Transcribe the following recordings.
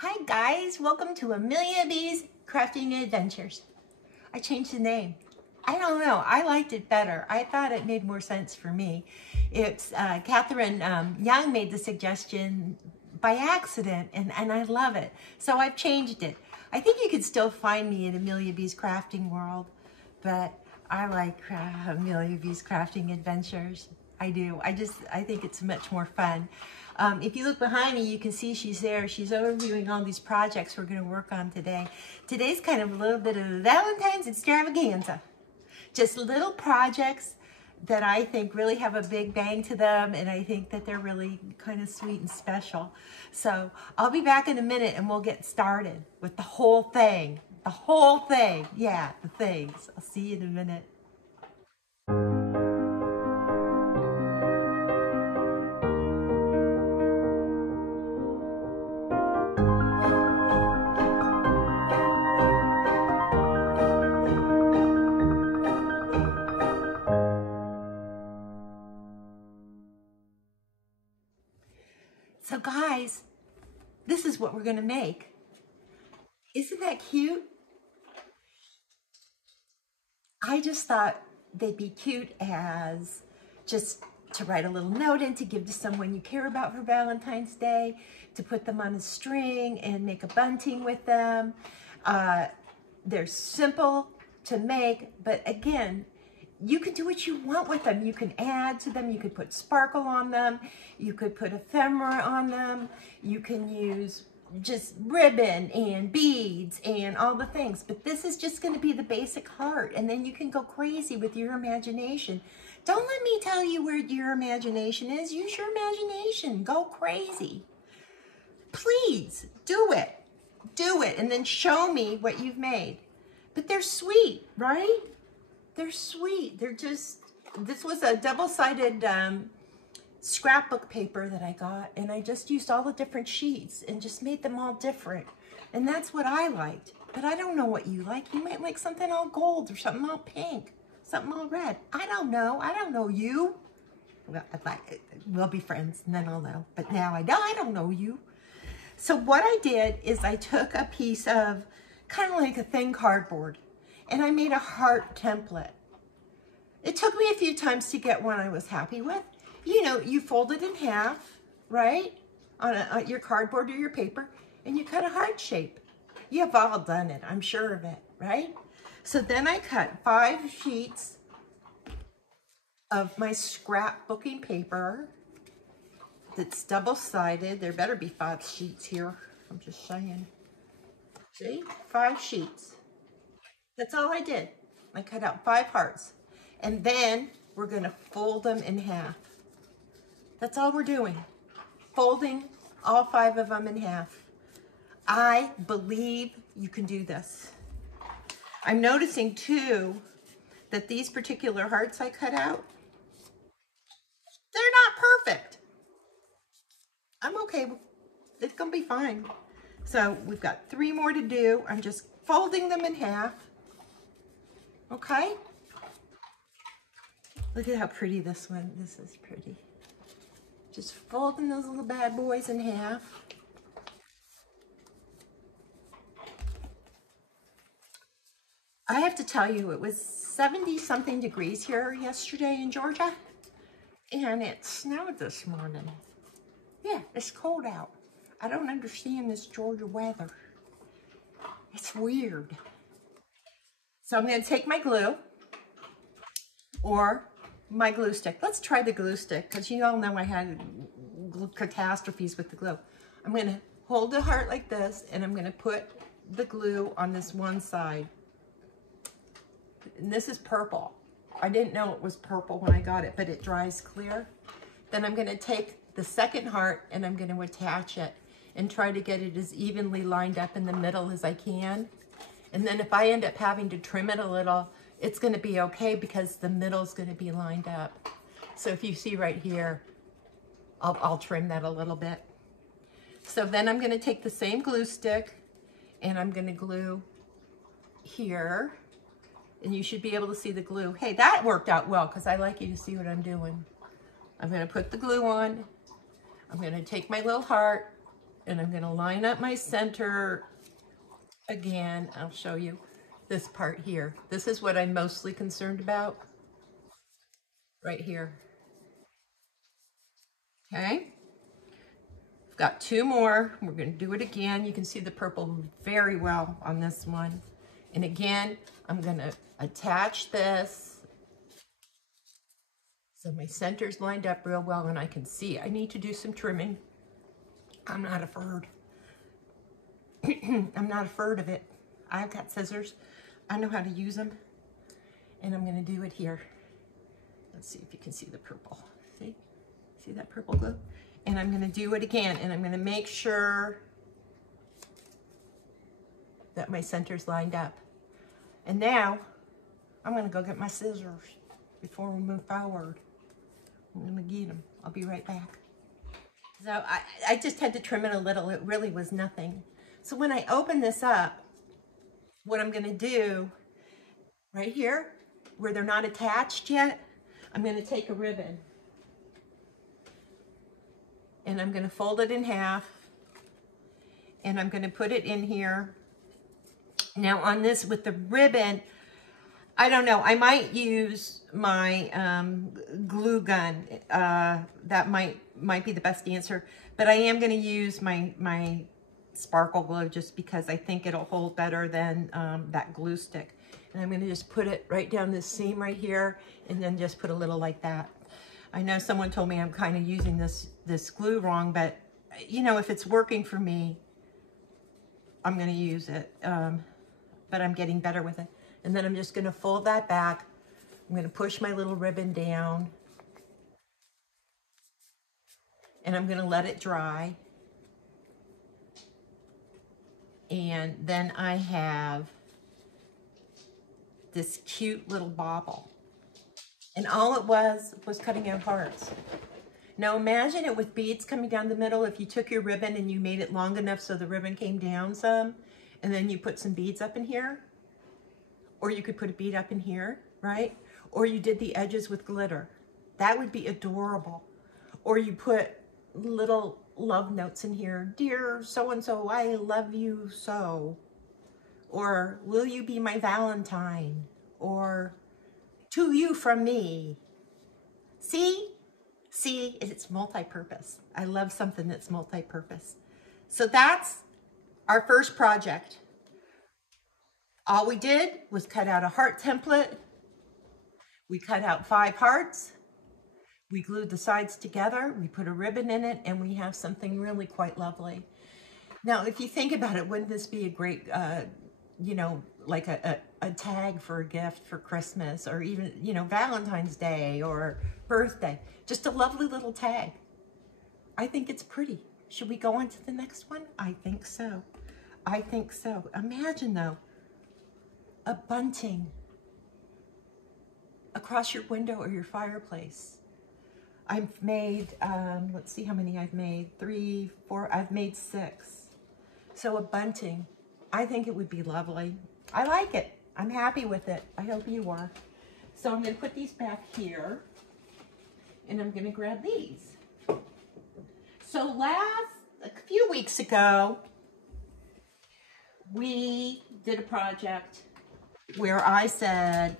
Hi guys, welcome to Amelia B's Crafting Adventures. I changed the name. I don't know, I liked it better. I thought it made more sense for me. It's Catherine Young made the suggestion by accident and I love it. So I've changed it. I think you could still find me at Amelia B's Crafting World, but I like Amelia B's Crafting Adventures. I do. I think it's much more fun. If you look behind me, you can see she's there. She's overviewing all these projects we're going to work on today. Today's kind of a little bit of Valentines Extravaganza. Just little projects that I think really have a big bang to them, and I think that they're really kind of sweet and special. So I'll be back in a minute and we'll get started with the whole thing. The whole thing. Yeah, the things. I'll see you in a minute. So guys, this is what we're gonna make. Isn't that cute? I just thought they'd be cute as just to write a little note in to give to someone you care about for Valentine's Day, to put them on a string and make a bunting with them. They're simple to make, but again, you can do what you want with them. You can add to them. You could put sparkle on them. You could put ephemera on them. You can use just ribbon and beads and all the things. But this is just going to be the basic heart. And then you can go crazy with your imagination. Don't let me tell you where your imagination is. Use your imagination. Go crazy. Please do it. Do it. And then show me what you've made. But they're sweet, right? They're sweet. They're just, this was a double-sided scrapbook paper that I got, and I just used all the different sheets and just made them all different. And that's what I liked. But I don't know what you like. You might like something all gold or something all pink, something all red. I don't know. I don't know you. Well, we'll be friends and then I'll know. But now I don't know you. So what I did is I took a piece of kind of like a thin cardboard, and I made a heart template. It took me a few times to get one I was happy with. You know, you fold it in half, right? On your cardboard or your paper, and you cut a heart shape. You've all done it, I'm sure of it, right? So then I cut 5 sheets of my scrapbooking paper that's double-sided. There better be 5 sheets here, I'm just saying. See, 5 sheets. That's all I did. I cut out 5 hearts. And then we're gonna fold them in half. That's all we're doing. Folding all 5 of them in half. I believe you can do this. I'm noticing too that these particular hearts I cut out, they're not perfect. I'm okay, it's gonna be fine. So we've got 3 more to do. I'm just folding them in half. Okay? Look at how pretty this is pretty. Just folding those little bad boys in half. I have to tell you, it was 70-something degrees here yesterday in Georgia, and it snowed this morning. Yeah, it's cold out. I don't understand this Georgia weather. It's weird. So I'm going to take my glue or my glue stick. Let's try the glue stick, because you all know I had catastrophes with the glue. I'm going to hold the heart like this, and I'm going to put the glue on this one side. And this is purple. I didn't know it was purple when I got it, but it dries clear. Then I'm going to take the second heart and I'm going to attach it and try to get it as evenly lined up in the middle as I can. And then if I end up having to trim it a little, it's going to be okay because the middle is going to be lined up. So if you see right here, I'll trim that a little bit. So then I'm going to take the same glue stick and I'm going to glue here. And you should be able to see the glue. Hey, that worked out well because I like you to see what I'm doing. I'm going to put the glue on. I'm going to take my little heart And I'm gonna line up my center again. I'll show you this part here. This is what I'm mostly concerned about, right here. Okay, I've got 2 more. We're gonna do it again. You can see the purple very well on this one. And again, I'm gonna attach this so my center's lined up real well and I can see I need to do some trimming. I'm not afraid. I'm not afraid of it. I've got scissors. I know how to use them. And I'm gonna do it here. Let's see if you can see the purple. See? See that purple glue? And I'm gonna do it again, and I'm gonna make sure that my center's lined up. And now, I'm gonna go get my scissors before we move forward. I'm gonna get them. I'll be right back. So I just had to trim it a little. It really was nothing. So when I open this up, what I'm gonna do, right here, where they're not attached yet, I'm gonna take a ribbon and I'm gonna fold it in half and I'm gonna put it in here. Now on this, with the ribbon, I don't know, I might use my glue gun. That might be the best answer, but I am gonna use my sparkle glue just because I think it'll hold better than that glue stick. And I'm gonna just put it right down this seam right here and then just put a little like that. I know someone told me I'm kind of using this glue wrong, but you know, if it's working for me, I'm gonna use it. But I'm getting better with it. And then I'm just gonna fold that back. I'm gonna push my little ribbon down and I'm gonna let it dry. And then I have this cute little bauble. And all it was cutting out hearts. Now imagine it with beads coming down the middle. If you took your ribbon and you made it long enough so the ribbon came down some, and then you put some beads up in here, or you could put a bead up in here, right? Or you did the edges with glitter. That would be adorable. Or you put little love notes in here. Dear so-and-so, I love you so. Or will you be my Valentine? Or to you from me. See? See, it's multi-purpose. I love something that's multi-purpose. So that's our first project. All we did was cut out a heart template. We cut out 5 hearts. We glued the sides together. We put a ribbon in it, and we have something really quite lovely. Now, if you think about it, wouldn't this be a great, you know, like a tag for a gift for Christmas, or even, you know, Valentine's Day or birthday? Just a lovely little tag. I think it's pretty. Should we go on to the next one? I think so. I think so. Imagine, though, a bunting across your window or your fireplace. I've made, let's see how many I've made. 3, 4, I've made 6. So a bunting, I think it would be lovely. I like it. I'm happy with it. I hope you are. So I'm gonna put these back here and I'm gonna grab these. So a few weeks ago, we did a project where I said,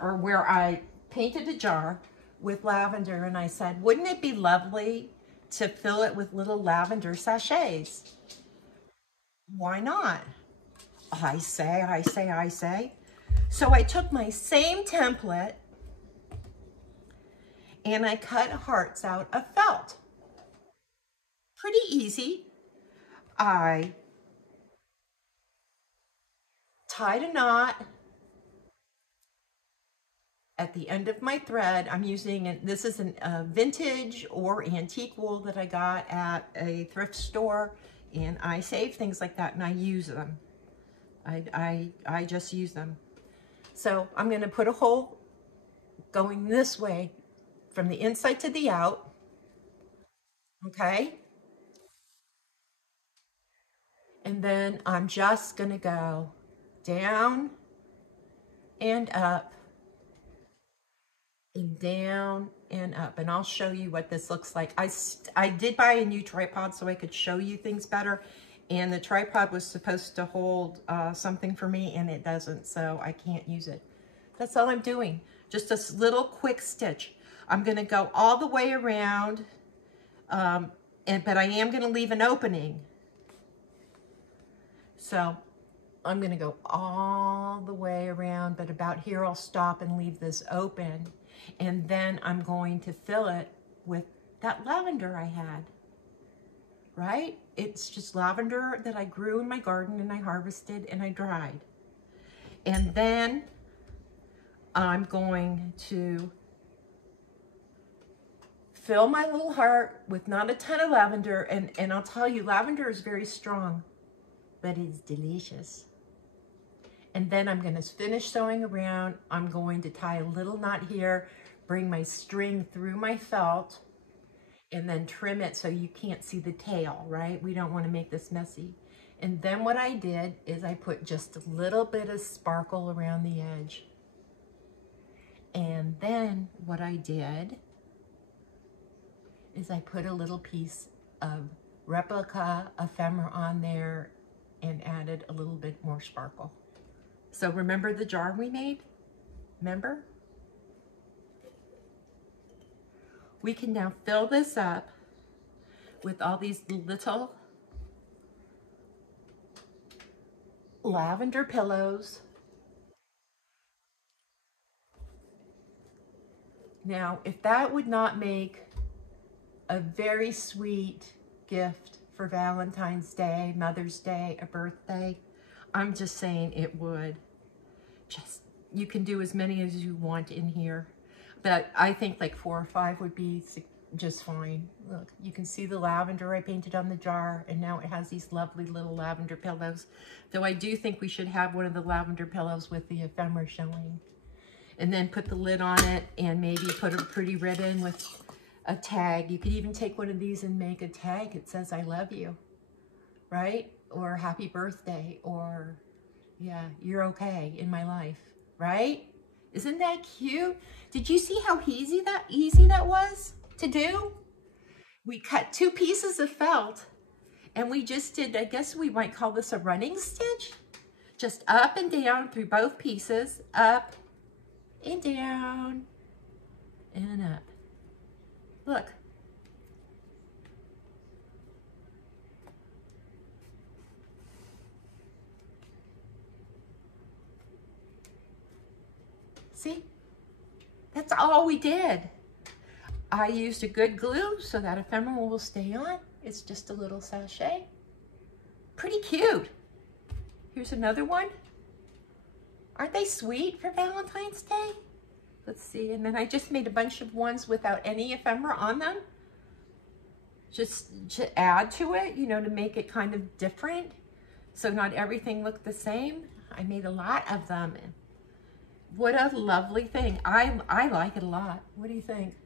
or where I painted a jar with lavender, and I said, wouldn't it be lovely to fill it with little lavender sachets? Why not? I say. So I took my same template and I cut hearts out of felt. Pretty easy. I tied a knot at the end of my thread. I'm using, this is a vintage or antique wool that I got at a thrift store, and I save things like that and I use them. I just use them. So I'm gonna put a hole going this way from the inside to the out, okay? And then I'm just gonna go down and up and down and up. And I'll show you what this looks like. I did buy a new tripod so I could show you things better. And the tripod was supposed to hold something for me, and it doesn't, so I can't use it. That's all I'm doing. Just a little quick stitch. I'm gonna go all the way around, but I am gonna leave an opening. So I'm gonna go all the way around, but about here I'll stop and leave this open. And then I'm going to fill it with that lavender I had, right? It's just lavender that I grew in my garden and I harvested and I dried. And then I'm going to fill my little heart with not a ton of lavender. And I'll tell you, lavender is very strong, but it's delicious. And then I'm going to finish sewing around. I'm going to tie a little knot here, bring my string through my felt, and then trim it so you can't see the tail, right? We don't want to make this messy. And then what I did is I put just a little bit of sparkle around the edge. And then what I did is I put a little piece of replica ephemera on there and added a little bit more sparkle. So remember the jar we made? Remember? We can now fill this up with all these little lavender pillows. Now, if that would not make a very sweet gift for Valentine's Day, Mother's Day, a birthday, I'm just saying it would. You can do as many as you want in here. But I think like 4 or 5 would be just fine. Look, you can see the lavender I painted on the jar, and now it has these lovely little lavender pillows. Though I do think we should have one of the lavender pillows with the ephemera showing. And then put the lid on it and maybe put a pretty ribbon with a tag. You could even take one of these and make a tag. It says, I love you, right? Or happy birthday, or yeah, you're okay in my life, right? Isn't that cute? Did you see how easy that was to do? We cut 2 pieces of felt and we just did, I guess we might call this a running stitch. Just up and down through both pieces, up and down and up. Look. See? That's all we did. I used a good glue so that ephemera will stay on. It's just a little sachet. Pretty cute. Here's another one. Aren't they sweet for Valentine's Day? Let's see. And then I just made a bunch of ones without any ephemera on them. Just to add to it, you know, to make it kind of different. So not everything looked the same. I made a lot of them. What a lovely thing. I like it a lot. What do you think?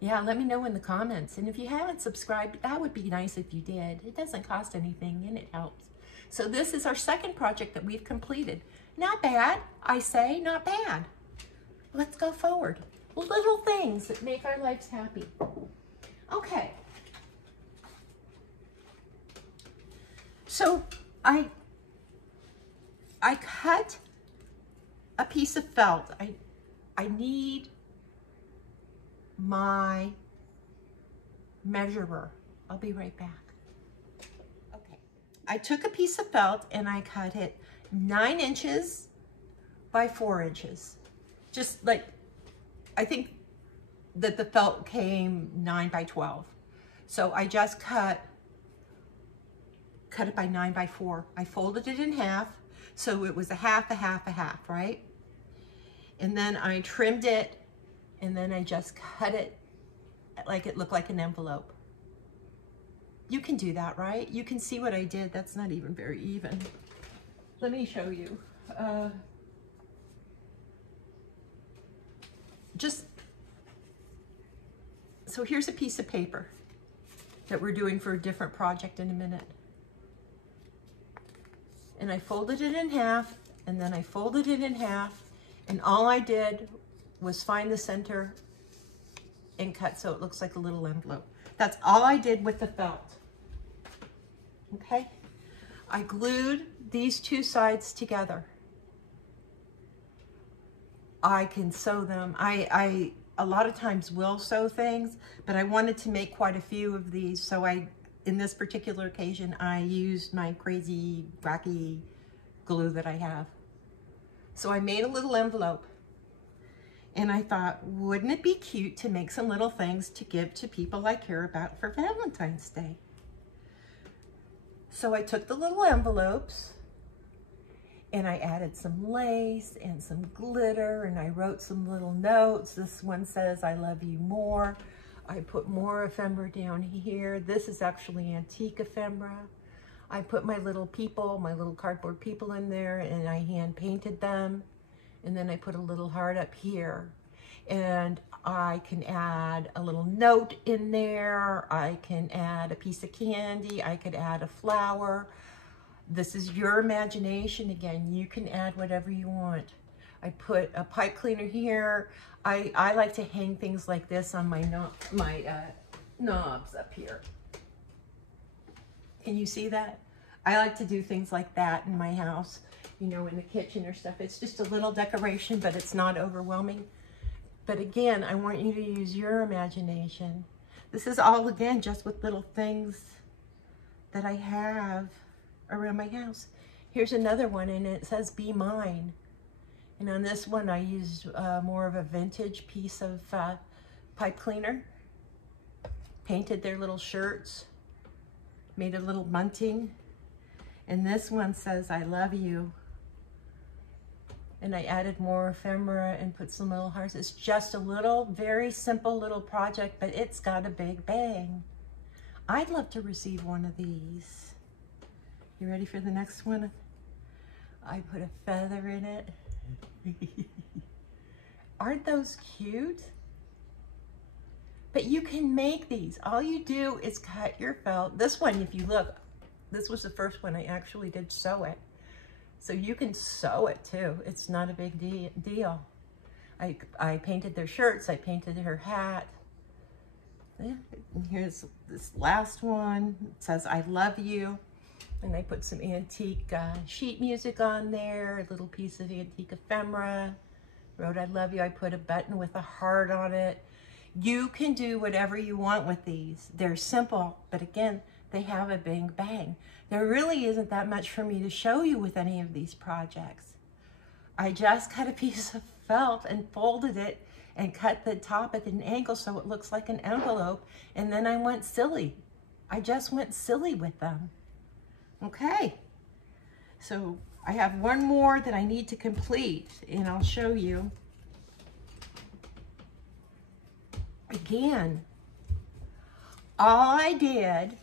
Yeah, let me know in the comments. And if you haven't subscribed, that would be nice if you did. It doesn't cost anything and it helps. So this is our second project that we've completed. Not bad, I say, not bad. Let's go forward. Little things that make our lives happy. Okay. So I cut a piece of felt. I need my measurer. I'll be right back. Okay. I took a piece of felt and I cut it 9 inches by 4 inches. Just like, I think that the felt came 9 by 12. So I just cut it by 9 by 4. I folded it in half. So it was a half, a half, a half, right? And then I trimmed it, and then I just cut it like it looked like an envelope. You can do that, right? You can see what I did. That's not even very even. Let me show you. So here's a piece of paper that we're doing for a different project in a minute. And I folded it in half, and then I folded it in half, and all I did was find the center and cut so it looks like a little envelope. That's all I did with the felt. Okay? I glued these two sides together. I can sew them. I a lot of times will sew things, but I wanted to make quite a few of these, so in this particular occasion, I used my crazy, wacky glue that I have. So I made a little envelope, and I thought, wouldn't it be cute to make some little things to give to people I care about for Valentine's Day? So I took the little envelopes, and I added some lace and some glitter, and I wrote some little notes. This one says, I love you more. I put more ephemera down here. This is actually antique ephemera. I put my little people, my little cardboard people in there, and I hand painted them. And then I put a little heart up here. And I can add a little note in there. I can add a piece of candy. I could add a flower. This is your imagination again. You can add whatever you want. I put a pipe cleaner here. I like to hang things like this on my knobs up here. Can you see that? I like to do things like that in my house, you know, in the kitchen or stuff. It's just a little decoration, but it's not overwhelming. But again, I want you to use your imagination. This is all, again, just with little things that I have around my house. Here's another one, and it says, be mine. And on this one, I used more of a vintage piece of pipe cleaner. Painted their little shirts. Made a little bunting. And this one says, I love you. And I added more ephemera and put some little hearts. It's just a little, very simple little project, but it's got a big bang. I'd love to receive one of these. You ready for the next one? I put a feather in it. Aren't those cute? But you can make these. All you do is cut your felt. This one, if you look, this was the first one I actually did sew it. So you can sew it too. It's not a big deal. I painted their shirts. I painted her hat. Yeah. And here's this last one. It says, I love you. And I put some antique sheet music on there, a little piece of antique ephemera. Wrote, I love you. I put a button with a heart on it. You can do whatever you want with these. They're simple, but again, they have a big bang. There really isn't that much for me to show you with any of these projects. I just cut a piece of felt and folded it and cut the top at an angle so it looks like an envelope, and then I went silly. I just went silly with them. Okay, so I have one more that I need to complete, and I'll show you. Again, all I did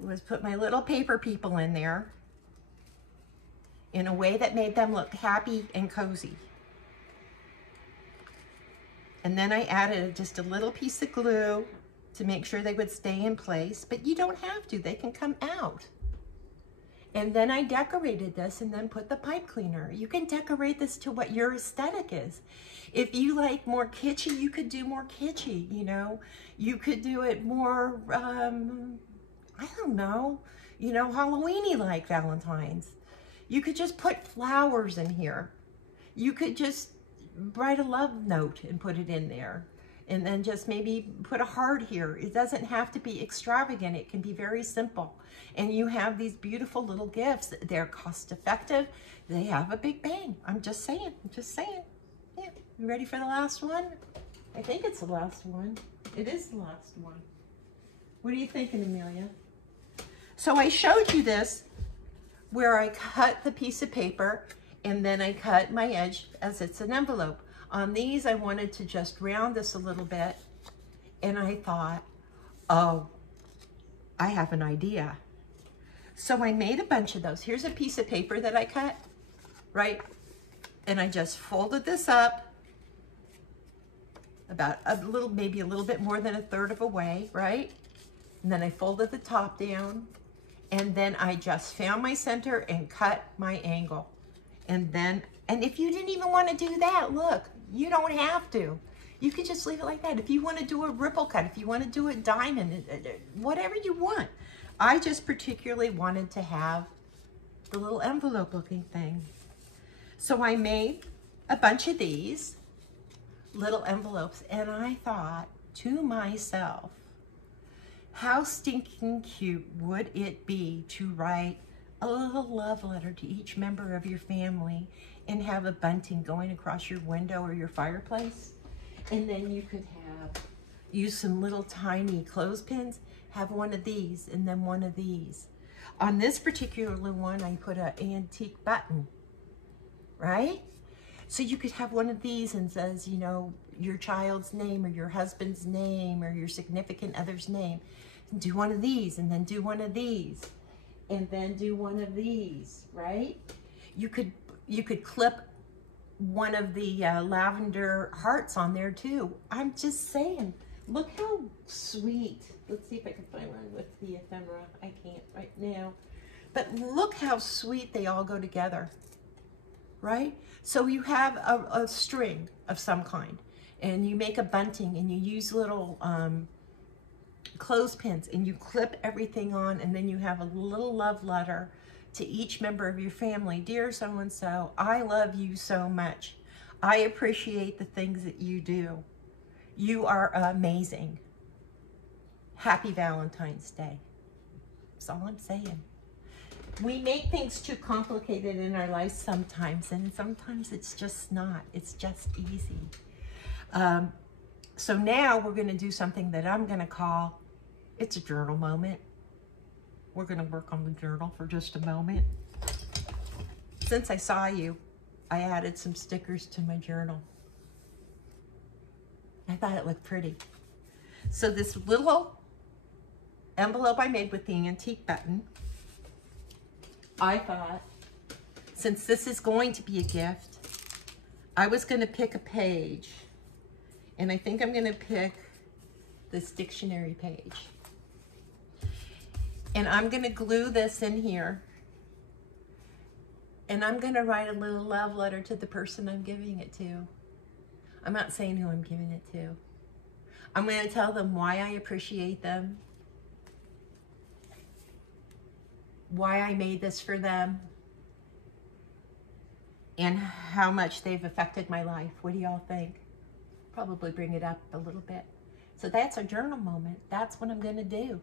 was put my little paper people in there in a way that made them look happy and cozy. And then I added just a little piece of glue to make sure they would stay in place, but you don't have to, they can come out. And then I decorated this and then put the pipe cleaner. You can decorate this to what your aesthetic is. If you like more kitschy, you could do more kitschy, you know. You could do it more, I don't know, you know, Halloween-y like Valentine's. You could just put flowers in here. You could just write a love note and put it in there. And then just maybe put a heart here. It doesn't have to be extravagant. It can be very simple. And you have these beautiful little gifts. They're cost effective. They have a big bang. I'm just saying, Yeah, you ready for the last one? I think it's the last one. It is the last one. What are you thinking, Amelia? So I showed you this where I cut the piece of paper and then I cut my edge as it's an envelope. On these, I wanted to just round this a little bit, and I thought, oh, I have an idea. So I made a bunch of those. Here's a piece of paper that I cut, right? And I just folded this up about a little, maybe a little bit more than a third of a way, right? And then I folded the top down, and then I just found my center and cut my angle. And then And if you didn't even want to do that, look, you don't have to. You could just leave it like that. If you want to do a ripple cut, if you want to do a diamond, whatever you want. I just particularly wanted to have the little envelope looking thing. So I made a bunch of these little envelopes, and I thought to myself, how stinking cute would it be to write a little love letter to each member of your family and have a bunting going across your window or your fireplace? And then you could use some little tiny clothespins, have one of these and then one of these. On this particular one, I put an antique button, right? So you could have one of these and says, you know, your child's name or your husband's name or your significant other's name. Do one of these and then do one of these and then do one of these, right? You could clip one of the lavender hearts on there too. I'm just saying, look how sweet. Let's see if I can find one with the ephemera. I can't right now. But look how sweet they all go together, right? So you have a string of some kind, and you make a bunting, and you use little clothespins, and you clip everything on, and then you have a little love letter to each member of your family. Dear so-and-so, I love you so much. I appreciate the things that you do. You are amazing. Happy Valentine's Day. That's all I'm saying. We make things too complicated in our lives sometimes, and sometimes it's just not. It's just easy. So now we're going to do something that I'm going to call, it's a journal moment. We're going to work on the journal for just a moment. Since I saw you, I added some stickers to my journal. I thought it looked pretty. So this little envelope I made with the antique button, I thought, since this is going to be a gift, I was going to pick a page. And I think I'm going to pick this dictionary page. And I'm going to glue this in here. And I'm going to write a little love letter to the person I'm giving it to. I'm not saying who I'm giving it to. I'm going to tell them why I appreciate them, why I made this for them, and how much they've affected my life. What do y'all think? Probably bring it up a little bit. So that's a journal moment. That's what I'm going to do.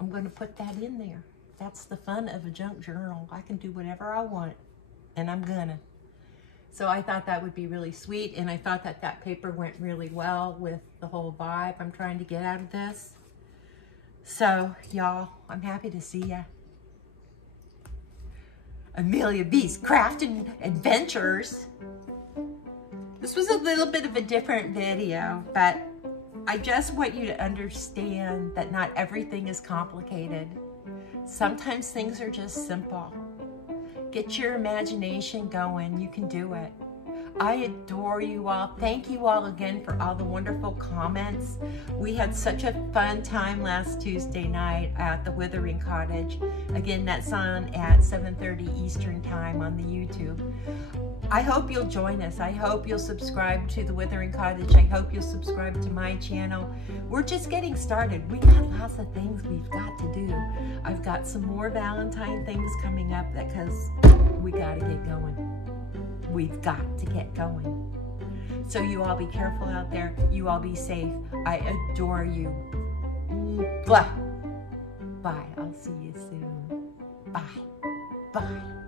I'm going to put that in there. That's the fun of a junk journal. I can do whatever I want, and I'm gonna. So I thought that would be really sweet, and I thought that that paper went really well with the whole vibe I'm trying to get out of this. So, y'all, I'm happy to see ya. Amelia B's Crafting Adventures. This was a little bit of a different video, but I just want you to understand that not everything is complicated. Sometimes things are just simple. Get your imagination going. You can do it. I adore you all. Thank you all again for all the wonderful comments. We had such a fun time last Tuesday night at the Withering Cottage. Again, that's on at 7:30 Eastern Time on the YouTube. I hope you'll join us. I hope you'll subscribe to the Withering Cottage. I hope you'll subscribe to my channel. We're just getting started. We got lots of things we've got to do. I've got some more Valentine things coming up because we got to get going. We've got to get going. So you all be careful out there. You all be safe. I adore you. Bye. Bye. I'll see you soon. Bye. Bye.